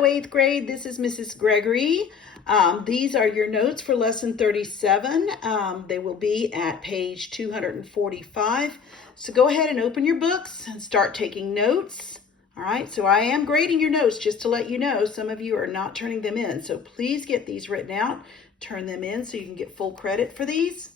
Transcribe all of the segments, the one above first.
Hello, 8th grade. This is Mrs. Gregory. These are your notes for lesson 37. They will be at page 245. So go ahead and open your books and start taking notes. All right, so I am grading your notes just to let you know some of you are not turning them in. So please get these written out, turn them in so you can get full credit for these.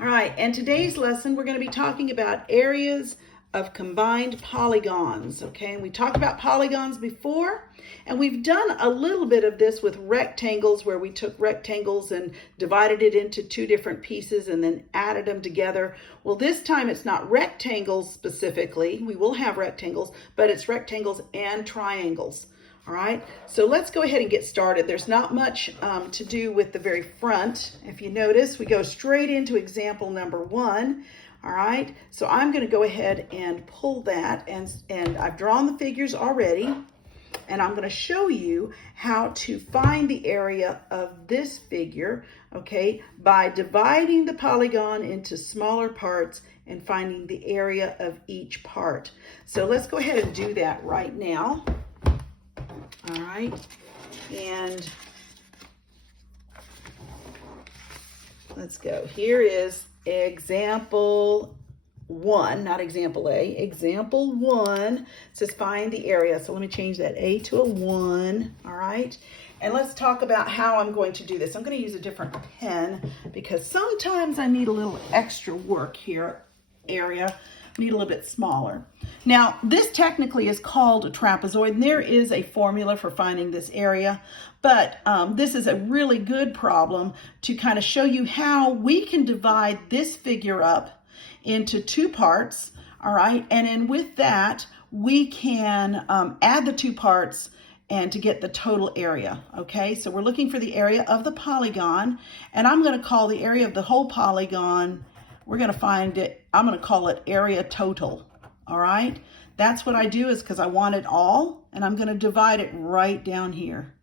All right, and today's lesson, we're going to be talking about areas of combined polygons, okay? And we talked about polygons before, and we've done a little bit of this with rectangles where we took rectangles and divided it into two different pieces and then added them together. Well, this time it's not rectangles specifically. We will have rectangles, but it's rectangles and triangles. All right, so let's go ahead and get started. There's not much to do with the very front. If you notice, we go straight into example number 1. All right, so I'm going to go ahead and pull that, and I've drawn the figures already, and I'm going to show you how to find the area of this figure, okay, by dividing the polygon into smaller parts and finding the area of each part. So let's go ahead and do that right now. All right, and let's go. Here is example 1, not example A. Example 1 says find the area. So let me change that A to a 1. All right, and let's talk about how I'm going to do this. I'm going to use a different pen because sometimes I need a little extra work here. Area need a little bit smaller. Now, this technically is called a trapezoid, and there is a formula for finding this area, but this is a really good problem to kind of show you how we can divide this figure up into two parts, all right? And then with that, we can add the two parts and to get the total area, okay? So we're looking for the area of the polygon, and I'm gonna call the area of the whole polygon, we're gonna find it, I'm gonna call it area total, all right? That's what I do is because I want it all, and I'm gonna divide it right down here,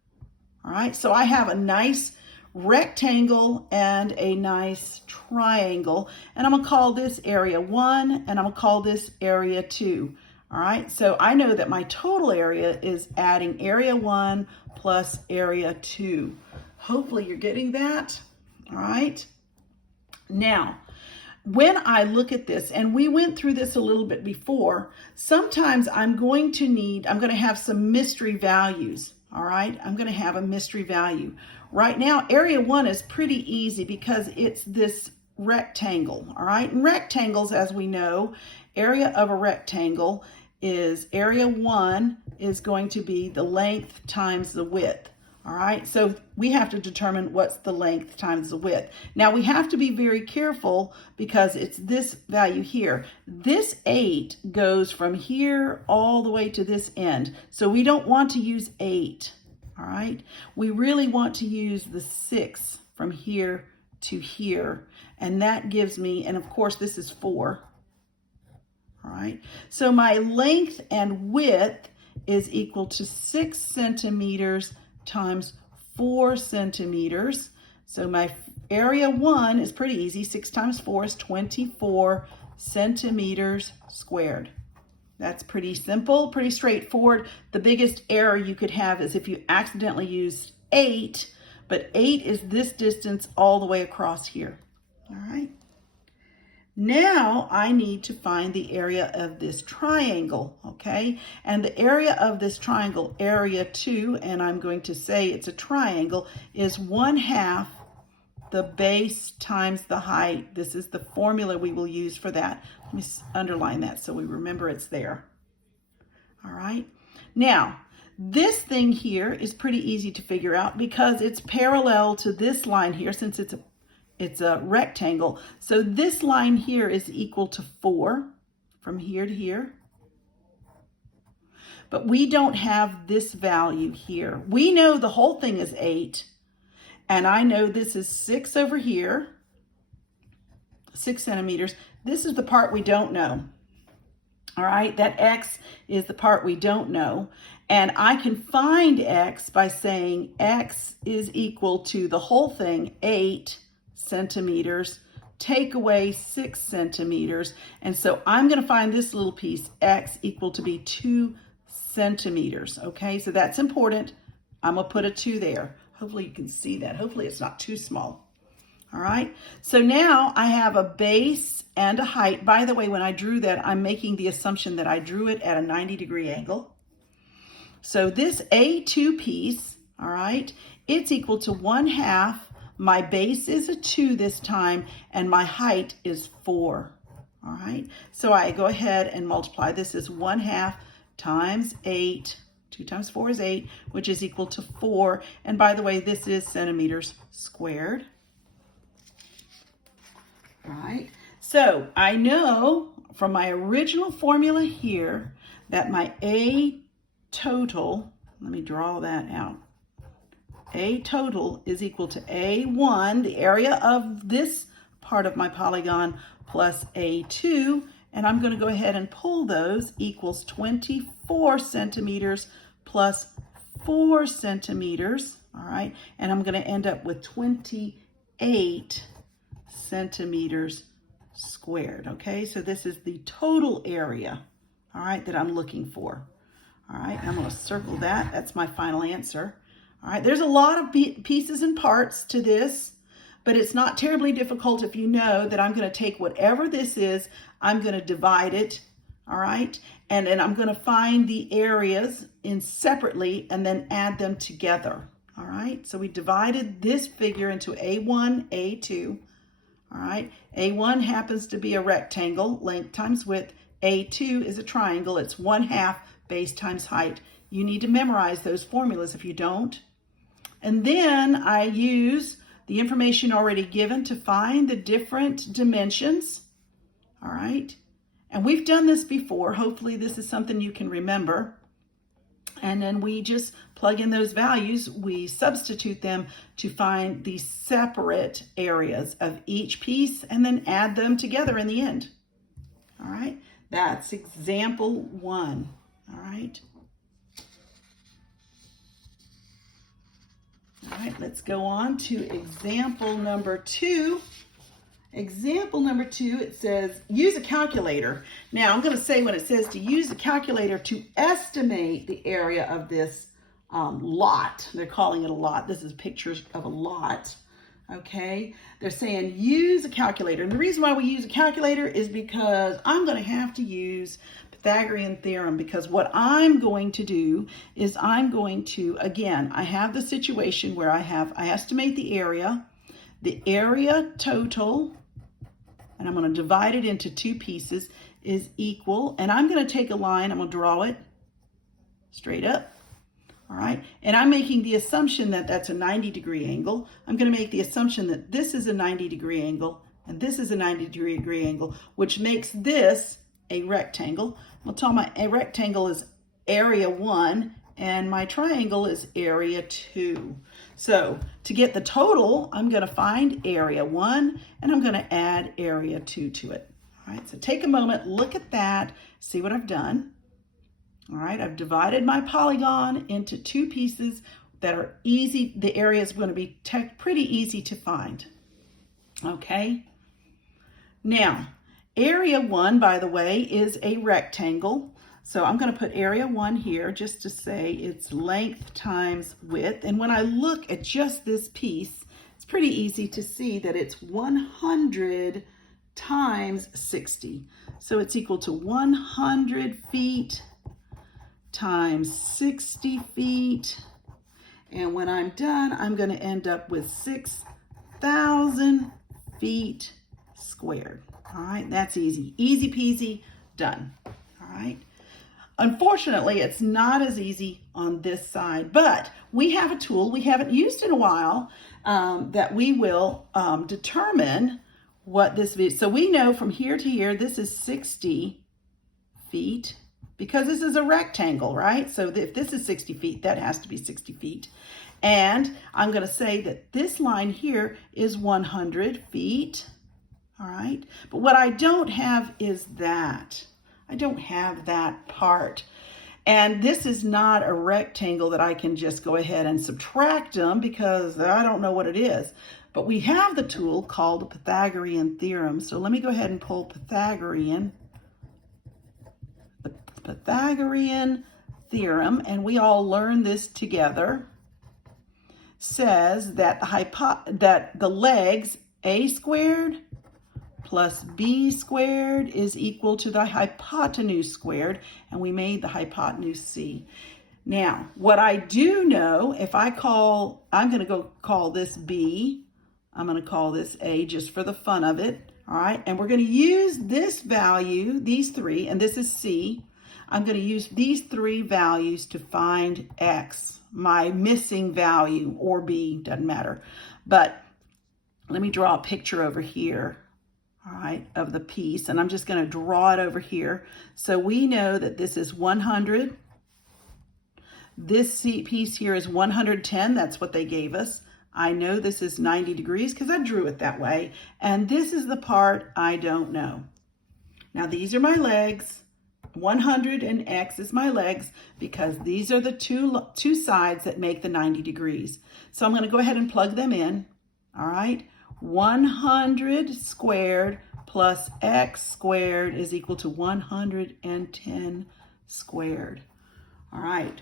all right? So I have a nice rectangle and a nice triangle, and I'm gonna call this area 1, and I'm gonna call this area 2, all right? So I know that my total area is adding area 1 plus area 2. Hopefully you're getting that, all right? Now, when I look at this, and we went through this a little bit before, sometimes I'm going to have some mystery values, all right? I'm going to have a mystery value. Right now, area 1 is pretty easy because it's this rectangle, all right? And rectangles, as we know, area of a rectangle is area 1 is going to be the length times the width. All right, so we have to determine what's the length times the width. Now we have to be very careful because it's this value here. This 8 goes from here all the way to this end. So we don't want to use 8, all right? We really want to use the 6 from here to here. And that gives me, and of course this is 4, all right? So my length and width is equal to 6 centimeters times 4 centimeters. So my area 1 is pretty easy. 6 times 4 is 24 centimeters squared. That's pretty simple, pretty straightforward. The biggest error you could have is if you accidentally use 8, but 8 is this distance all the way across here. All right. Now I need to find the area of this triangle, okay? And the area of this triangle, area 2, and I'm going to say it's a triangle, is 1/2 the base times the height. This is the formula we will use for that. Let me underline that so we remember it's there. All right. Now, this thing here is pretty easy to figure out because it's parallel to this line here since it's a rectangle. So this line here is equal to 4 from here to here. But we don't have this value here. We know the whole thing is 8. And I know this is 6 over here, 6 centimeters. This is the part we don't know. All right, that X is the part we don't know. And I can find X by saying X is equal to the whole thing, 8 centimeters, take away 6 centimeters. And so I'm going to find this little piece, X, equal to be 2 centimeters. Okay, so that's important. I'm gonna put a 2 there. Hopefully you can see that. Hopefully it's not too small. All right, so now I have a base and a height. By the way, when I drew that, I'm making the assumption that I drew it at a 90-degree angle. So this A2 piece, all right, it's equal to 1/2. My base is a 2 this time, and my height is 4. All right, so I go ahead and multiply. This is 1/2 times 8. 2 times 4 is 8, which is equal to 4. And by the way, this is centimeters squared. All right, so I know from my original formula here that my A total, let me draw that out. A total is equal to A1, the area of this part of my polygon, plus A2, and I'm going to go ahead and pull those, equals 24 centimeters plus 4 centimeters, all right, and I'm going to end up with 28 centimeters squared. Okay, so this is the total area, all right, that I'm looking for. All right, I'm going to circle that. That's my final answer. All right, there's a lot of pieces and parts to this, but it's not terribly difficult if you know that I'm going to take whatever this is, I'm going to divide it, all right, and then I'm going to find the areas in separately and then add them together. All right, so we divided this figure into A1, A2. All right, A1 happens to be a rectangle, length times width. A2 is a triangle. It's 1/2 base times height. You need to memorize those formulas if you don't. And then I use the information already given to find the different dimensions. All right, and we've done this before. Hopefully this is something you can remember. And then we just plug in those values. We substitute them to find the separate areas of each piece and then add them together in the end. All right, that's example 1. All right. All right, let's go on to example number 2. Example number 2, it says, use a calculator. Now, I'm going to say when it says to use a calculator to estimate the area of this lot. They're calling it a lot. This is pictures of a lot. Okay, they're saying use a calculator. And the reason why we use a calculator is because I'm going to have to use Pythagorean theorem, because what I'm going to do is I'm going to, again, I have the situation where I estimate the area total, and I'm going to divide it into 2 pieces, is equal, and I'm going to take a line, I'm going to draw it straight up, all right, and I'm making the assumption that that's a 90-degree angle. I'm going to make the assumption that this is a 90-degree angle, and this is a 90-degree angle, which makes this a rectangle. I'll tell a rectangle is area 1, and my triangle is area 2. So to get the total, I'm going to find area 1, and I'm going to add area 2 to it. All right, so take a moment, look at that, see what I've done. All right, I've divided my polygon into 2 pieces that are easy. The area is going to be pretty easy to find. Okay, now area 1, by the way, is a rectangle. So I'm going to put area 1 here just to say it's length times width. And when I look at just this piece, it's pretty easy to see that it's 100 times 60. So it's equal to 100 feet times 60 feet. And when I'm done, I'm going to end up with 6,000 feet squared. All right, that's easy. Easy peasy, done. All right. Unfortunately, it's not as easy on this side, but we have a tool we haven't used in a while that we will determine what this is. So we know from here to here, this is 60 feet because this is a rectangle, right? So if this is 60 feet, that has to be 60 feet. And I'm going to say that this line here is 100 feet. All right, but what I don't have is that. I don't have that part. And this is not a rectangle that I can just go ahead and subtract them because I don't know what it is. But we have the tool called the Pythagorean theorem. So let me go ahead and pull Pythagorean. The Pythagorean theorem, and we all learned this together, says that the legs a squared plus b squared is equal to the hypotenuse squared, and we made the hypotenuse c. Now, what I do know, I'm going to go call this b, I'm going to call this a just for the fun of it, all right? And we're going to use this value, these three, and this is c. I'm going to use these three values to find x, my missing value, or b, doesn't matter. But let me draw a picture over here, all right, of the piece, and I'm just going to draw it over here. So we know that this is 100. This piece here is 110. That's what they gave us. I know this is 90 degrees because I drew it that way. And this is the part I don't know. Now these are my legs. 100 and x is my legs because these are the two sides that make the 90 degrees. So I'm going to go ahead and plug them in. All right. 100 squared plus x squared is equal to 110 squared. All right.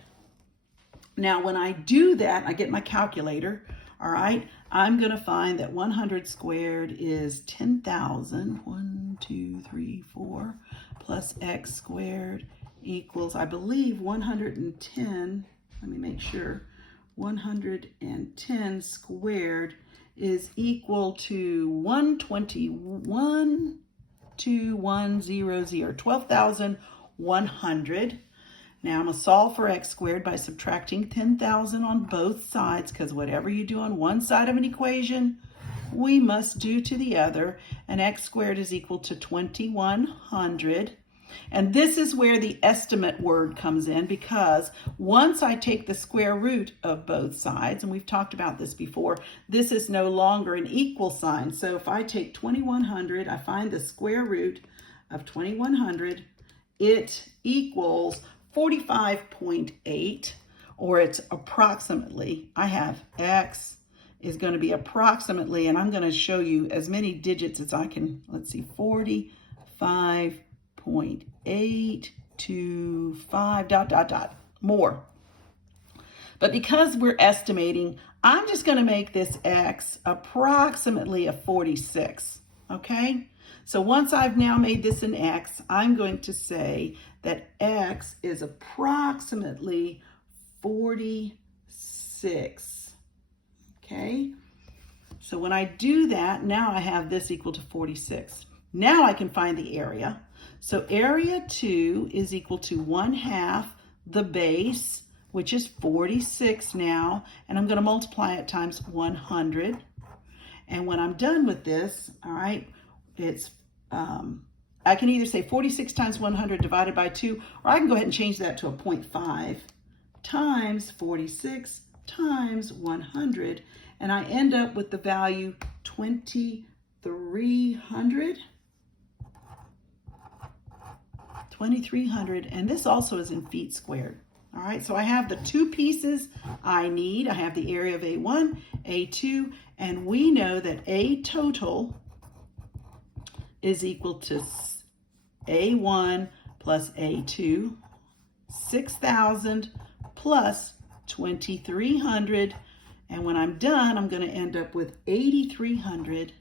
Now, when I do that, I get my calculator, all right? I'm going to find that 100 squared is 10,000, 1, 2, 3, 4, plus x squared equals, I believe, 110. Let me make sure. 110 squared is equal to 121,2,100, 12,100. Now I'm going to solve for x squared by subtracting 10,000 on both sides, because whatever you do on one side of an equation, we must do to the other. And x squared is equal to 2,100. And this is where the estimate word comes in, because once I take the square root of both sides, and we've talked about this before, this is no longer an equal sign. So if I take 2,100, I find the square root of 2,100, it equals 45.8, or it's approximately, I have x is going to be approximately, and I'm going to show you as many digits as I can. Let's see, 45.825 ... more. But because we're estimating, I'm just going to make this x approximately a 46, okay? So once I've now made this an x, I'm going to say that x is approximately 46, okay? So when I do that, now I have this equal to 46. Now I can find the area. So area 2 is equal to 1/2 the base, which is 46 now, and I'm going to multiply it times 100. And when I'm done with this, all right, it's I can either say 46 times 100 divided by 2, or I can go ahead and change that to a 0.5 times 46 times 100, and I end up with the value 2,300. 2,300, and this also is in feet squared. All right, so I have the two pieces I need. I have the area of A1, A2, and we know that A total is equal to A1 plus A2, 6,000 plus 2,300, and when I'm done, I'm going to end up with 8,300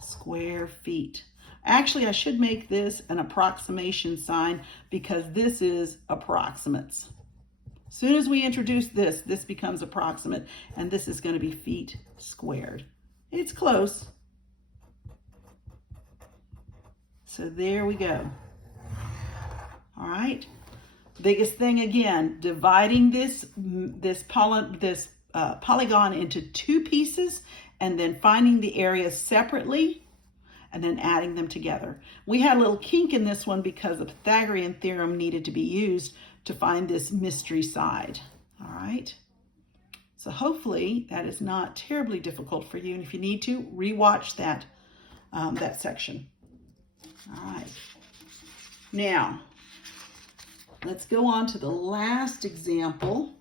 square feet. Actually, I should make this an approximation sign because this is approximates. As soon as we introduce this, this becomes approximate, and this is going to be feet squared. It's close. So there we go. All right. Biggest thing again, dividing this polygon into two pieces, and then finding the areas separately, and then adding them together. We had a little kink in this one because the Pythagorean theorem needed to be used to find this mystery side. All right. So hopefully that is not terribly difficult for you. And if you need to, rewatch that section. All right. Now, let's go on to the last example.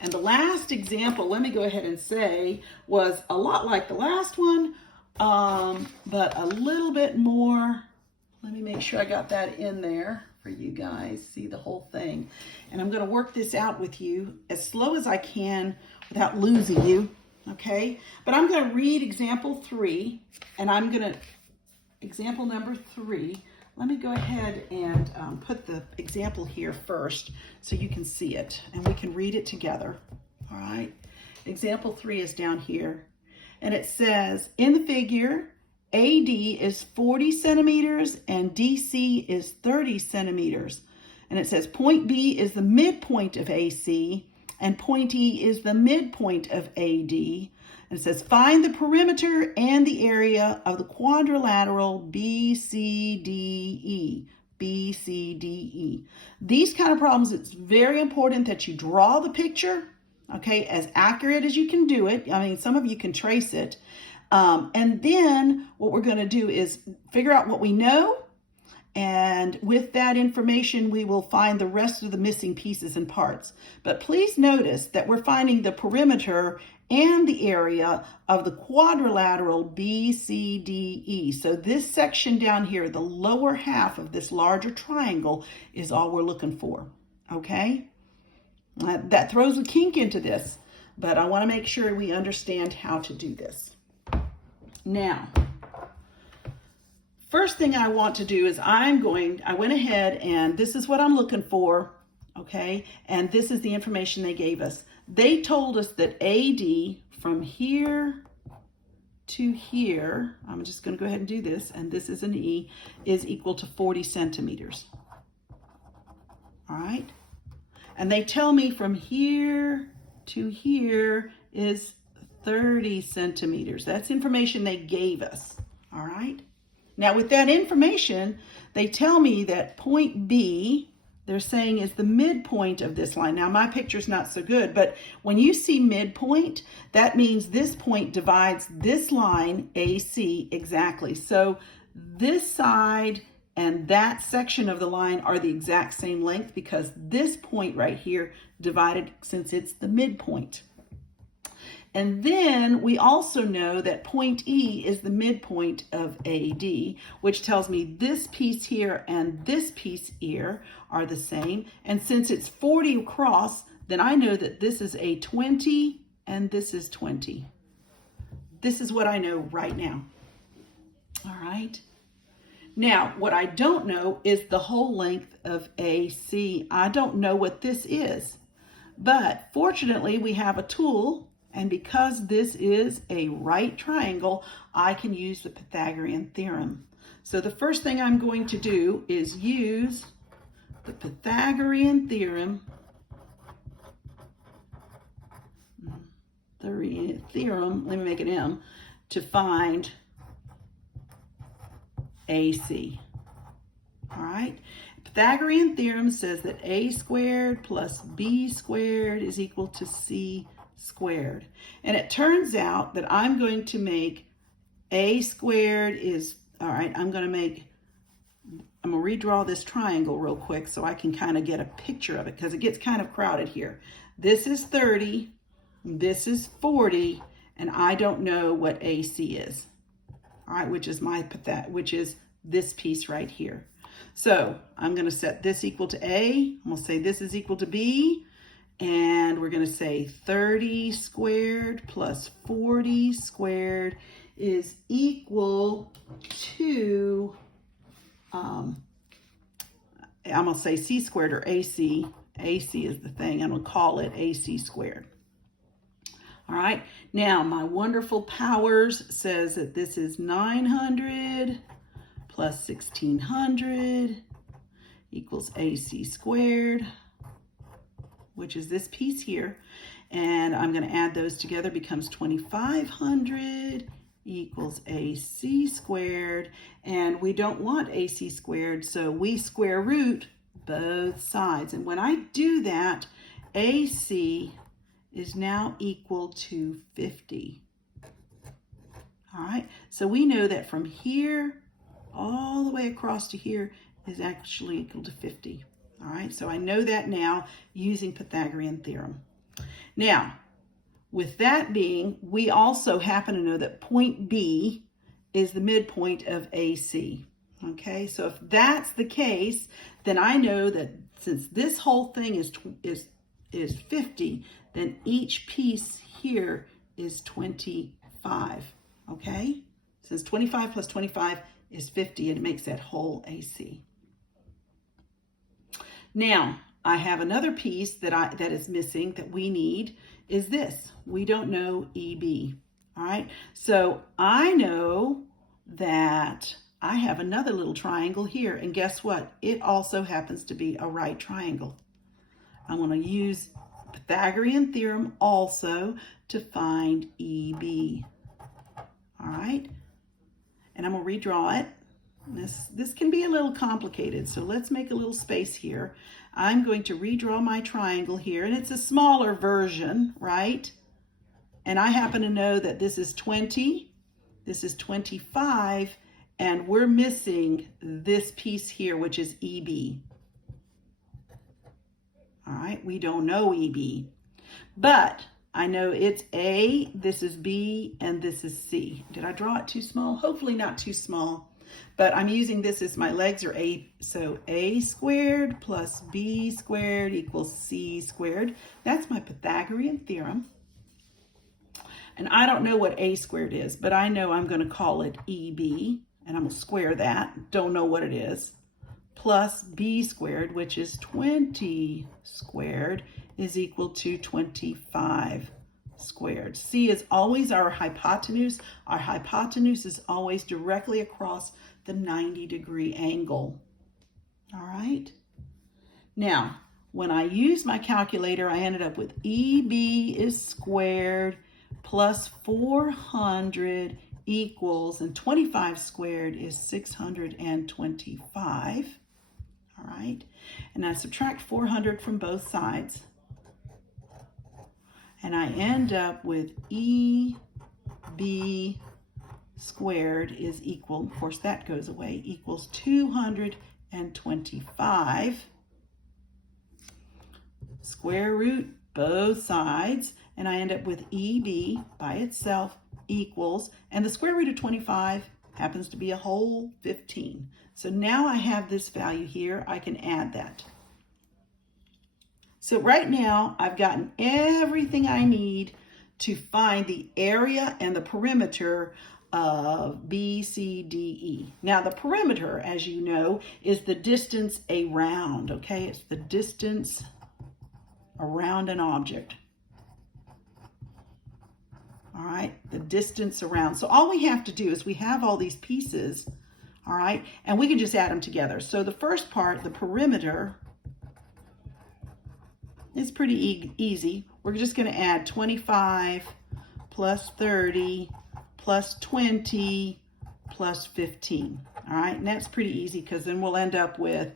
And the last example, let me go ahead and say, was a lot like the last one, but a little bit more. Let me make sure I got that in there for you guys, see the whole thing. And I'm going to work this out with you as slow as I can without losing you, okay? But I'm going to read example 3, and I'm going to, example number 3, let me go ahead and put the example here first so you can see it and we can read it together, all right? Example 3 is down here, and it says, in the figure, AD is 40 centimeters and DC is 30 centimeters. And it says point B is the midpoint of AC and point E is the midpoint of AD. And it says find the perimeter and the area of the quadrilateral BCDE. BCDE. These kind of problems, it's very important that you draw the picture, okay, as accurate as you can do it. I mean, some of you can trace it. And then what we're going to do is figure out what we know. And with that information, we will find the rest of the missing pieces and parts. But please notice that we're finding the perimeter and the area of the quadrilateral BCDE. So this section down here, the lower half of this larger triangle, is all we're looking for, okay? That throws a kink into this, but I want to make sure we understand how to do this. Now, first thing I want to do is I went ahead and this is what I'm looking for, okay? And this is the information they gave us. They told us that AD from here to here, I'm just going to go ahead and do this, and this is an E, is equal to 40 centimeters. All right? And they tell me from here to here is 30 centimeters. That's information they gave us, all right? Now with that information, they tell me that point B, they're saying is the midpoint of this line. Now my picture's not so good, but when you see midpoint, that means this point divides this line AC exactly. So this side and that section of the line are the exact same length because this point right here divided since it's the midpoint. And then we also know that point E is the midpoint of AD, which tells me this piece here and this piece here are the same. And since it's 40 across, then I know that this is a 20 and this is 20. This is what I know right now. All right. Now, what I don't know is the whole length of AC. I don't know what this is, but fortunately we have a tool. And because this is a right triangle, I can use the Pythagorean theorem. So the first thing I'm going to do is use the Pythagorean theorem. Let me make an M, to find AC. All right. Pythagorean theorem says that A squared plus B squared is equal to C squared. And it turns out that I'm going to make A squared is, all right, I'm going to redraw this triangle real quick so I can kind of get a picture of it because it gets kind of crowded here. This is 30, this is 40, and I don't know what AC is. All right, which is this piece right here. So I'm going to set this equal to A. I'm going to say this is equal to B. And we're going to say 30 squared plus 40 squared is equal to, I'm going to say C squared or AC. AC is the thing. I'm going to call it AC squared. All right. Now, my wonderful powers says that this is 900 plus 1600 equals AC squared, which is this piece here, and I'm going to add those together, becomes 2500 equals AC squared, and we don't want AC squared, so we square root both sides. And when I do that, AC is now equal to 50. All right, so we know that from here all the way across to here is actually equal to 50. All right, so I know that now using Pythagorean theorem. Now, with that being, we also happen to know that point B is the midpoint of AC. Okay, so if that's the case, then I know that since this whole thing is 50, then each piece here is 25. Okay, since 25 plus 25 is 50, and it makes that whole AC. Now, I have another piece that is missing that we need is this. We don't know EB. All right, so I know that I have another little triangle here, and guess what? It also happens to be a right triangle. I'm going to use Pythagorean theorem also to find EB. All right, and I'm going to redraw it. This can be a little complicated, so let's make a little space here. I'm going to redraw my triangle here, and it's a smaller version, right? And I happen to know that this is 20, this is 25, and we're missing this piece here, which is EB. All right, we don't know EB, but I know it's A, this is B, and this is C. Did I draw it too small? Hopefully not too small. But I'm using this as my legs are A, so A squared plus B squared equals C squared. That's my Pythagorean theorem. And I don't know what A squared is, but I know I'm going to call it EB, and I'm going to square that. Don't know what it is. Plus B squared, which is 20 squared, is equal to 25 squared. C is always our hypotenuse. Our hypotenuse is always directly across the 90-degree angle. All right. Now, when I use my calculator, I ended up with EB is squared plus 400 equals, and 25 squared is 625. All right. And I subtract 400 from both sides. And I end up with EB squared is equal, of course that goes away, equals 225. Square root both sides, and I end up with EB by itself equals, and the square root of 25 happens to be a whole 15. So now I have this value here, I can add that. So right now, I've gotten everything I need to find the area and the perimeter of B, C, D, E. Now, the perimeter, as you know, is the distance around, okay? It's the distance around an object. All right, the distance around. So all we have to do is we have all these pieces, all right, and we can just add them together. So the first part, the perimeter, it's pretty easy. We're just going to add 25 plus 30 plus 20 plus 15. All right, and that's pretty easy because then we'll end up with,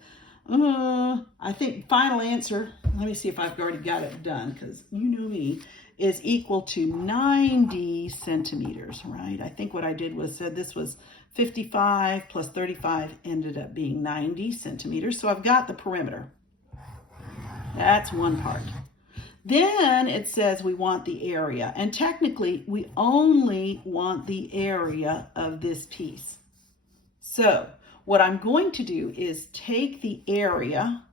I think final answer, let me see if I've already got it done because you know me, is equal to 90 centimeters, right? I think what I did was said this was 55 plus 35 ended up being 90 centimeters. So I've got the perimeter. That's one part. Then it says we want the area, and technically we only want the area of this piece. So what I'm going to do is take the area,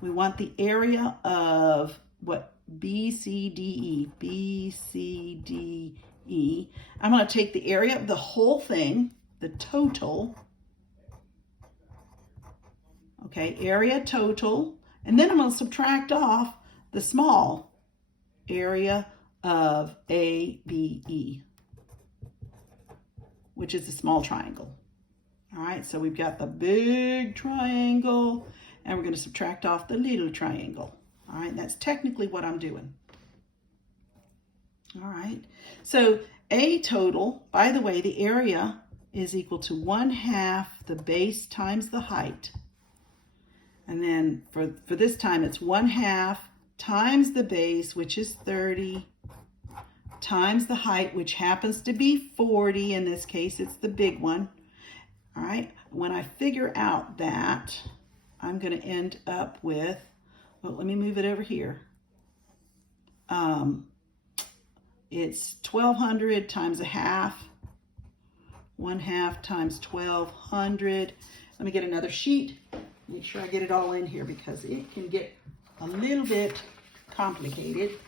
we want the area of what? B, C, D, E, B, C, D, E. I'm going to take the area of the whole thing, the total, okay, area total, and then I'm going to subtract off the small area of ABE, which is a small triangle. All right, so we've got the big triangle, and we're going to subtract off the little triangle. All right, that's technically what I'm doing. All right, so A total, by the way, the area is equal to 1/2 the base times the height. And then for this time, it's 1/2 times the base, which is 30, times the height, which happens to be 40. In this case, it's the big one. All right, when I figure out that, I'm going to end up with, well, let me move it over here. It's 1,200 times 1/2, 1/2 times 1200. Let me get another sheet. Make sure I get it all in here because it can get a little bit complicated.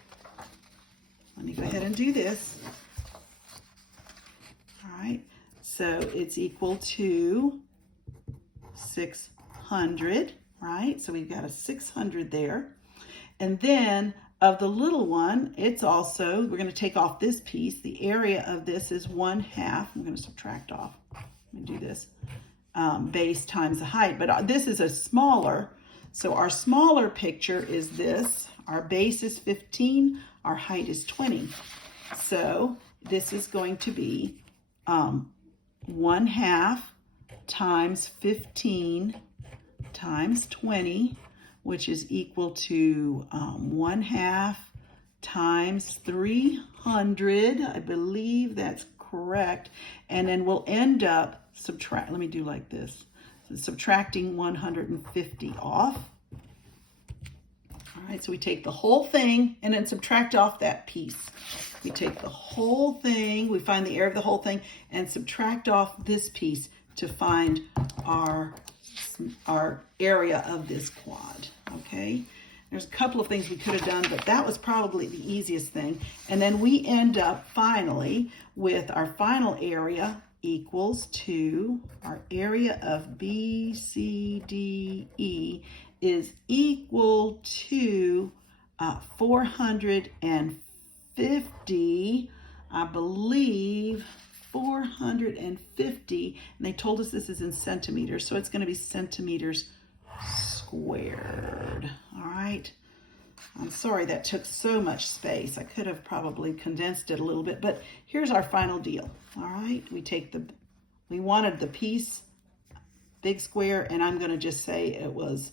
Let me go ahead and do this. All right, so it's equal to 600, right? So we've got a 600 there. And then of the little one, it's also, we're going to take off this piece. The area of this is 1/2. I'm going to subtract off. Let me do this. Base times the height. But this is a smaller. So our smaller picture is this. Our base is 15. Our height is 20. So this is going to be 1/2 times 15 times 20, which is equal to 1/2 times 300. I believe that's correct. And then we'll end up let me do like this. So subtracting 150 off. All right, so we take the whole thing and then subtract off that piece. We take the whole thing, we find the area of the whole thing, and subtract off this piece to find our area of this quad, okay? There's a couple of things we could have done, but that was probably the easiest thing. And then we end up finally with our final area equals to our area of BCDE is equal to 450, I believe, 450, and they told us this is in centimeters, so it's going to be centimeters squared. All right. I'm sorry that took so much space. I could have probably condensed it a little bit, but here's our final deal. All right. We wanted the piece, big square, and I'm going to just say it was,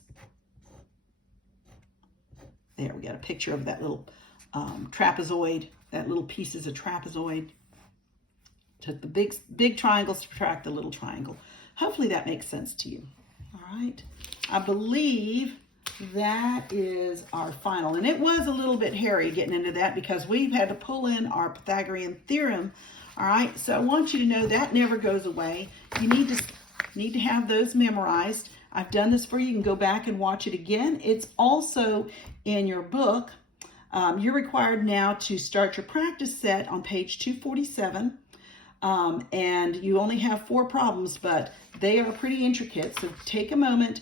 there, we got a picture of that little trapezoid. That little piece is a trapezoid. Took the big triangle to subtract the little triangle. Hopefully that makes sense to you. All right. I believe that is our final. And it was a little bit hairy getting into that because we've had to pull in our Pythagorean theorem. All right. So I want you to know that never goes away. You need to have those memorized. I've done this for you. You can go back and watch it again. It's also in your book. You're required now to start your practice set on page 247. And you only have 4 problems, but they are pretty intricate. So take a moment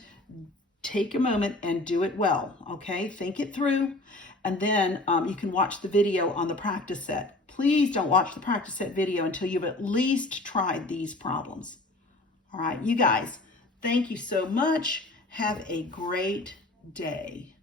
and do it well, okay? Think it through, and then you can watch the video on the practice set. Please don't watch the practice set video until you've at least tried these problems. All right, you guys, thank you so much. Have a great day.